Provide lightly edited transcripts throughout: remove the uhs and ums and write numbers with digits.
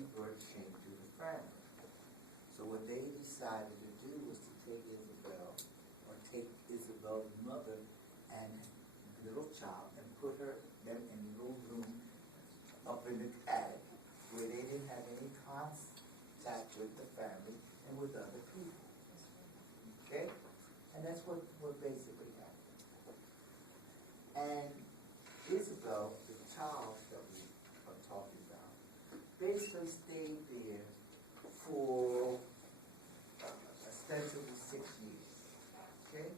she brought shame to the family. So what they decided to do was to take Isabel, or take Isabel's mother and little child, and put them in a little room up in the attic where they didn't have any contact with the family and with other people. Okay? And that's what basically happened. And Isabel, the child that we are talking about, basically stayed there for ostensibly 6 years. Okay?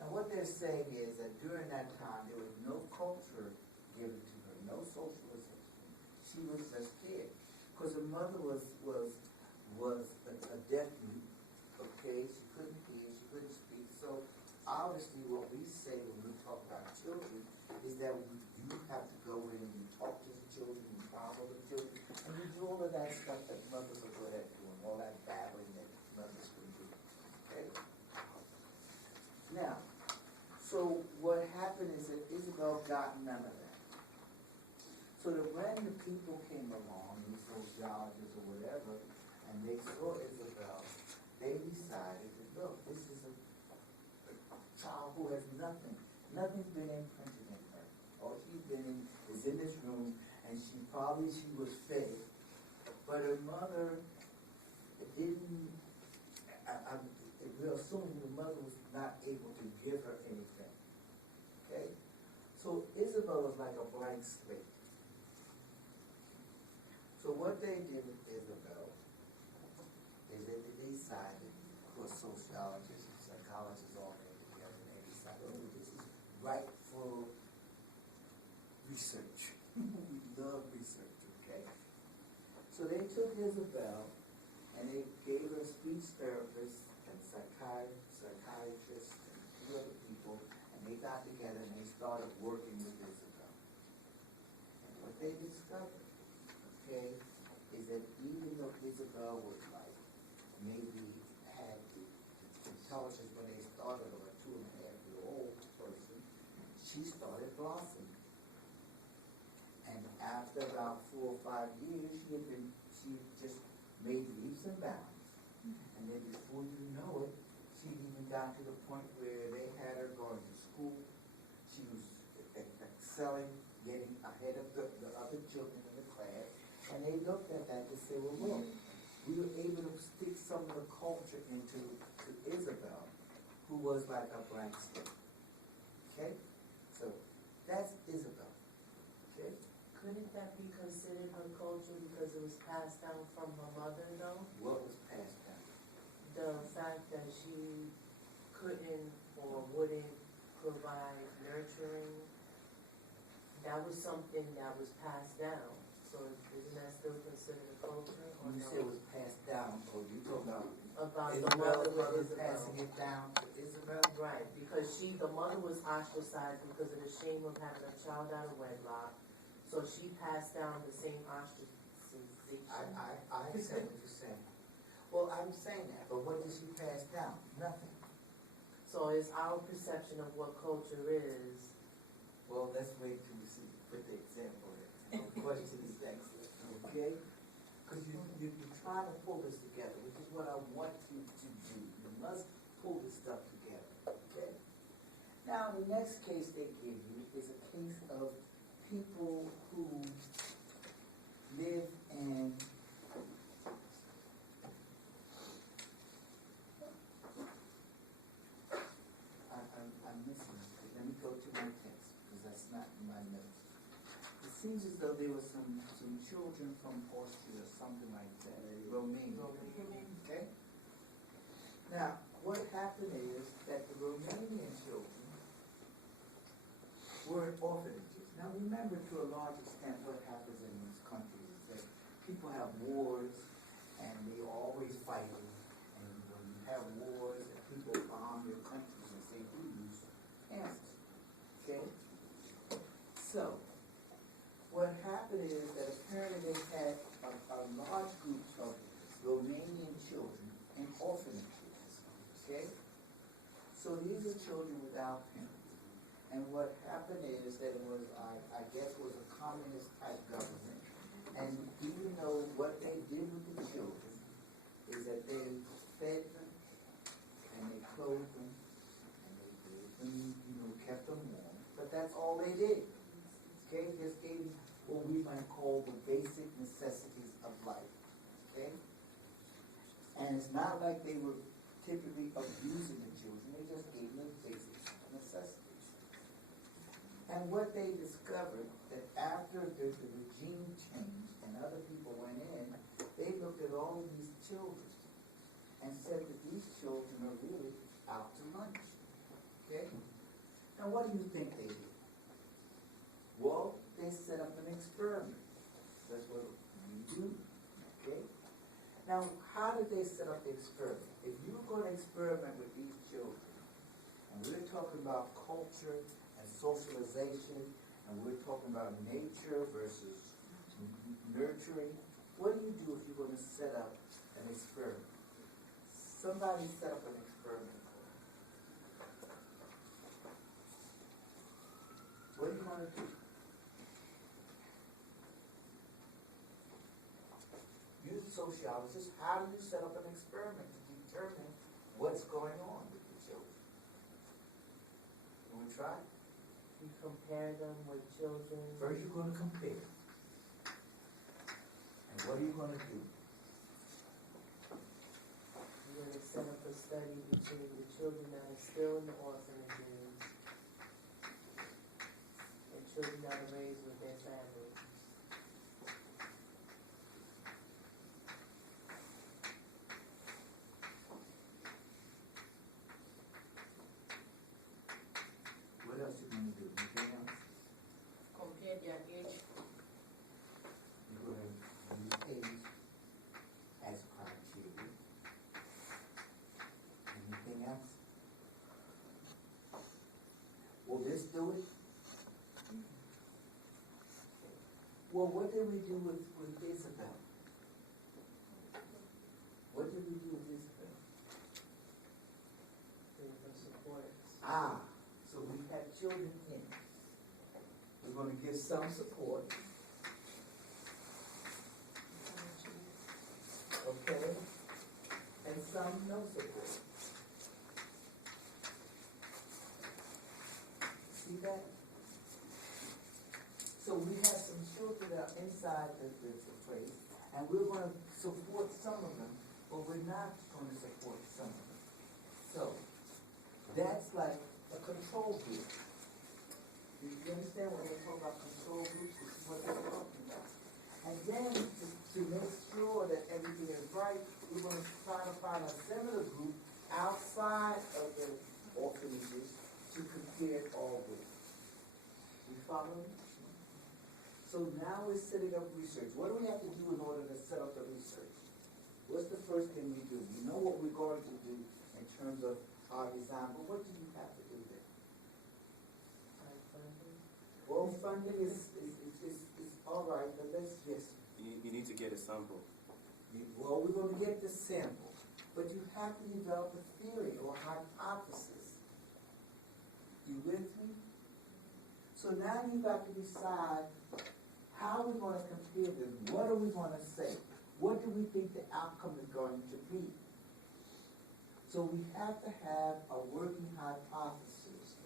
Now what they're saying is that during that time there was no culture given to her, no socialization. She was just there. Because her mother was a deaf mute, okay? She couldn't hear, she couldn't speak. So obviously what we say when we talk about children is that you have to go in and talk to the children, and follow the children, and you do all of that stuff that mothers are good at doing, all that babbling that mothers can do. Okay? Now, so what happened is that Isabel got none of that. So that when the people came along, these sociologists or whatever, and they saw Isabel, they decided that, look, this is a child who has nothing. Nothing's been imprinted in her. All she's been in is in this room, and she was fed. But her mother didn't, we're assuming the mother was not able to give her anything. Okay? So Isabel was like a blank slate. So what they did with Isabel is that they decided, of course sociologists and psychologists all came together, and they decided, oh, this is right for research. We love research, okay? So they took Isabel and they gave her speech therapists and psychiatrists and two other people, and they got together and they started working with Isabel. And what they discovered, okay, is that even though Isabel was like, maybe had the intelligence when they started her, a 2.5-year-old person, she started blossoming. And after about 4 or 5 years, she just made leaps and bounds. And then before you know it, she even got to the point where they had her going to school. She was excelling, getting ahead of the other children in the class. And they looked at that and said, well, look, we were able to stick some of the culture into Isabel, who was like a blank slate. Okay? So that's Isabel. Okay? Couldn't that be considered her culture because it was passed down from her mother, though? What was passed down? The fact that she couldn't or wouldn't provide nurturing, that was something that was passed down. So isn't that still considered a culture? Or When you no? say it was passed down, or you talking about the Isabel's mother with mother Isabel. passing it down to Isabel? Right, because the mother was ostracized because of the shame of having a child out of wedlock. So she passed down the same ostracization. I understand what you're saying. Well, I'm saying that, but what did she pass down? Nothing. So it's our perception of what culture is. Well, let's wait till we see, put the example in. The question is excellent, okay? Because you're trying to pull this together, which is what I want you to do. You must pull this stuff together, okay? Now, the next case they give you is a case of people who live in I'm missing it. Let me go to my text, because that's not in my notes. It seems as though there were some children from Austria or something like that, Romania. Okay? Now, what happened is that the Romanian children were in orphanages. Now remember, to a large extent, what happens in these countries is that people have wars, and they're always fighting. And when you have wars, and people bomb your countries and say, we lose answers. Okay? So, what happened is that apparently they had a large group of Romanian children in orphanages. Okay? So these are children without parents. And what happened is that it was, I guess, was a communist type government. And even though what they fed them, and they clothed them, and they gave them, kept them warm. But that's all they did. Okay, just gave them what we might call the basic necessities of life. Okay? And it's not like they were typically abusing the children, they just gave them the basic necessities. And what they discovered, that after the regime changed and other people went in, they looked at all of these children and said that these children are really out to lunch. Okay? Now what do you think they did? Well, they set up an experiment. That's what we do. Okay? Now, how did they set up the experiment? If you were going to experiment with these children, and we're talking about culture and socialization, and we're talking about nature versus nurturing, what do you do if you're going to set up an experiment? Somebody set up an experiment. What do you want to do? You're a sociologist. How do you set up an experiment to determine what's going on with the children? You want to try? You compare them with children. First, you're going to compare. And what are you going to do? You're going to set up a study between the children that are still in the orphanages and children that are raised with their families. What else you going to do? Anything else? Compare their age. You're going to use age as criteria. Anything else? Will this do it? Well, what did we do with Isabel? What did we do with Isabel? The supports. So we had children in. We're going to give some support. Okay? And some no support. See that? So we have some children that are inside the place, and we're going to support some of them, but we're not going to support some of them. So that's like a control group. You understand when they talk about control groups? This is what they're talking about. And then to make sure that everything is right, we're going to try to find a similar group outside of the orphanages to compare it all with. You follow me? So now we're setting up research. What do we have to do in order to set up the research? What's the first thing we do? We know what we're going to do in terms of our design, but what do you have to do then? Well, funding is all right, but let's just... You need to get a sample. Well, we're going to get the sample, but you have to develop a theory or hypothesis. You with me? So now you got to decide how we're going to compare this. What are we going to say? What do we think the outcome is going to be? So we have to have a working hypothesis.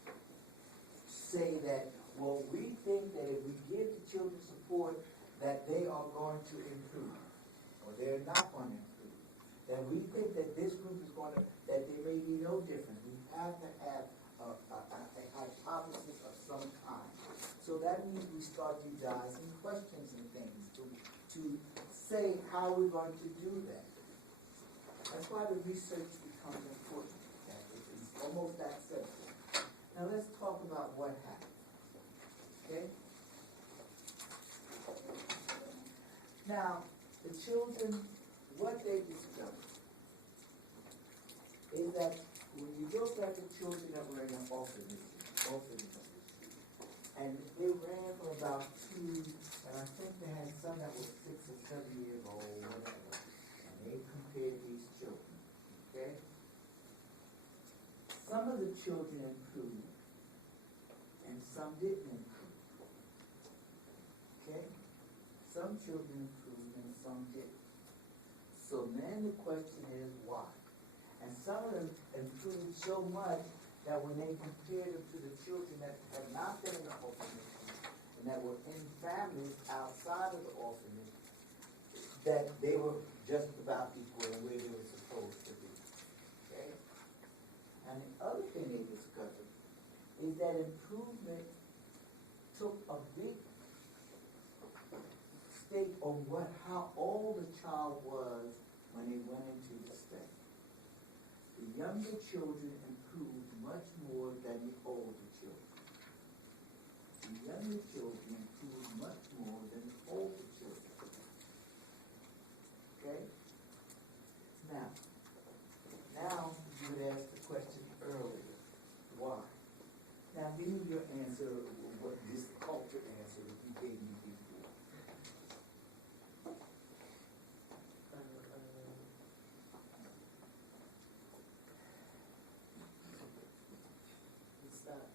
Say that, well, we think that if we give the children support, that they are going to improve, or they're not going to improve. That we think that this group is going to, that there may be no difference. We have to have a hypothesis of some kind. So that means we start devising questions and things to say how we're going to do that. That's why the research becomes important. It's almost that simple. Now let's talk about what happened. Okay? Now, the children, what they discovered is that when you look at the children that were in the orphanages, and they ran from about 2, and I think they had some that were 6 or 7 years old, whatever, and they compared these children, okay? Some of the children improved, and some didn't improve, okay? Some children improved and some didn't. So then the question is why? And some of them improved so much that when they compared them to the children that had not been in the orphanage and that were in families outside of the orphanage, that they were just about equal in where they were supposed to be. Okay? And the other thing they discovered is that improvement took a big stake on how old the child was when they went into the state. The younger children improved much more than the older children. The younger children improved much more than the older children. Okay? Now you would ask the question earlier, why? Now give me your answer, what this culture answer that you gave me before. Stop.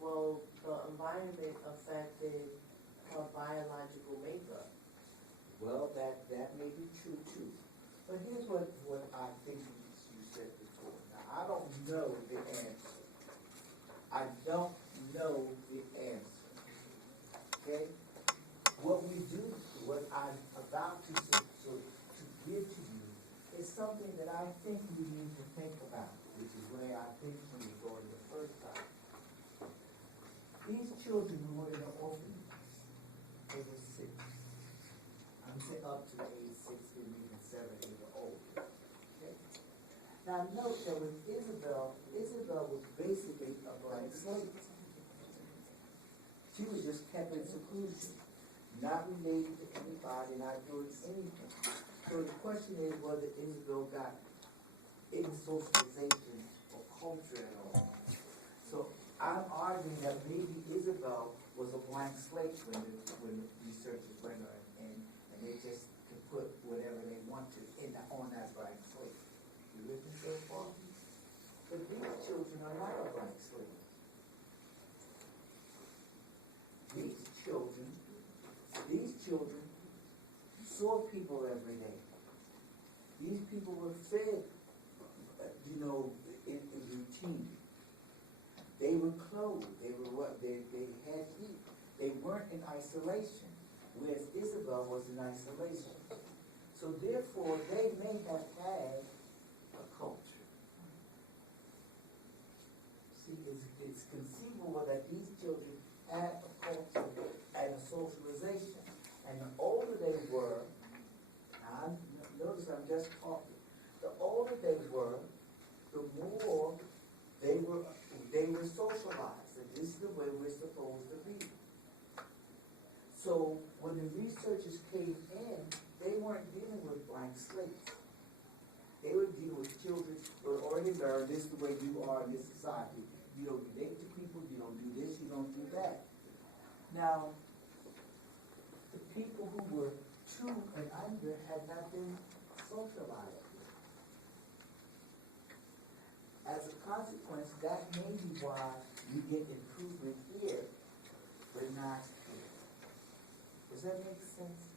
Well, the environment affected her biological makeup. Well, that may be true too. But here's what I think you said before. Now, I don't know the answer. I don't know the answer. Okay? What we do, what I'm about to give to you, is something that I think we need to think about, which is where I think we were going the first time. These children who were in the orphanage, they were sick. I'm saying up to age 6, and even 7, they were older. Okay? Now note that with Isabel was basically a blank slate. She was just kept in seclusion, not related to anybody, not doing anything. So the question is whether Isabel got any socialization or culture at all. So I'm arguing that maybe Isabel was a blank slate when the researchers went in, and they just could put whatever they wanted on that blank slate. You with me so far? But these children are not a blank slate. These children saw people every day. These people were fed, in routine. They were clothed. They had heat. They weren't in isolation, whereas Isabel was in isolation. So therefore, they may have had a culture. See, it's conceivable that these children had a culture and a socialization. And the older they were, now notice I'm just talking, the older they were, the more they were socialized. And this is the way we're supposed to be. So when the researchers came in, they weren't dealing with blank slates. They were dealing with children who had already learned this is the way you are in this society. You don't relate to people, you don't do this, you don't do that. Now, the people who were 2 and under had not been socialized. As a consequence, that may be why you get improvement here, but not here. Does that make sense?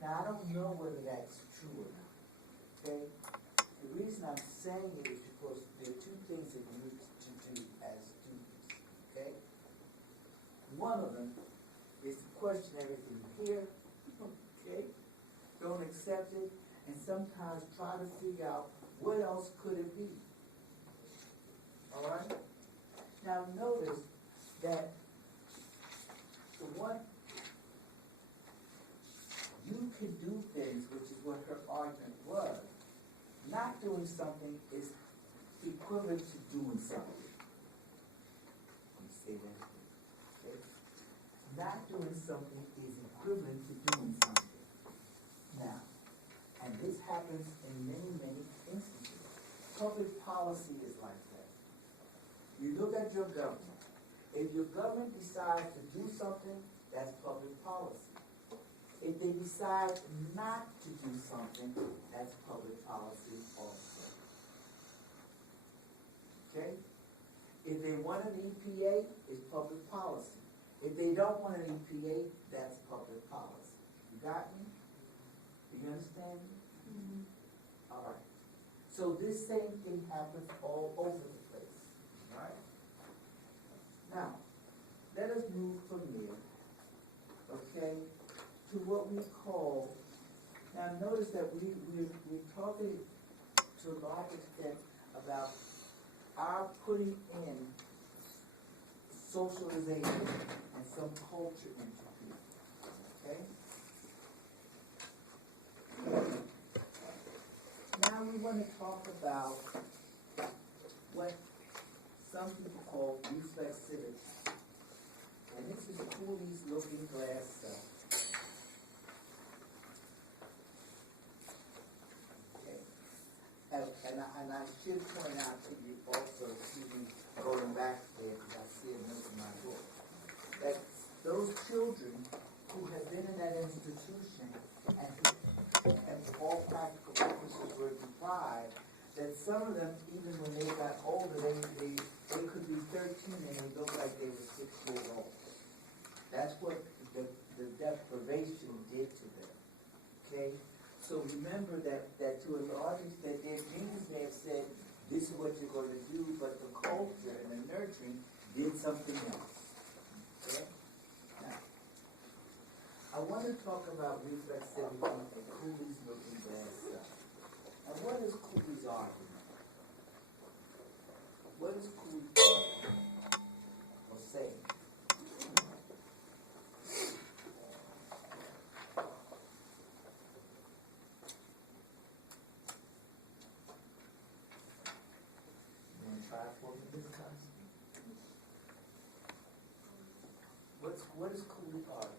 Now, I don't know whether that's true or not, okay? The reason I'm saying it is because there are 2 things that you need to do as students, okay? One of them is to question everything here, okay? Don't accept it, and sometimes try to figure out what else could it be. All right? Now notice that the one, you can do things, which is what her argument was. Not doing something is equivalent to doing something. Let me say that. Okay? Not doing something is equivalent to doing something. Now, and this happens in many, many instances. Public policy is like that. You look at your government. If your government decides to do something, that's public policy. If they decide not to do something, that's public policy also. Okay? If they want an EPA, it's public policy. If they don't want an EPA, that's public policy. You got me? Do you understand me? All right. So this same thing happens all over the place, right? Now, let us move from there, okay, to what we call, now notice that we're talking to a large extent about our putting in socialization and some culture into people, okay? Now we want to talk about what some people call reflexivity. And this is Cooley's looking glass stuff. Okay. And I should point out to you also, excuse me, going back there, because I see a note in my book, that those children who have been in that institution and for all practical purposes were deprived, that some of them, even when they got older, they could be 13 and they look like they were 6 years old. That's what the deprivation did to them. Okay? So remember that to a large extent, their genes may have said, this is what you're going to do, but the culture and the nurturing did something else. Okay? Now, I want to talk about reflexivity and Cooley's looking glass stuff. And what is Cooley's argument? What is Cooley's argument? Or saying? You want to try it for me, Ms. Cosby? What is Cooley's argument?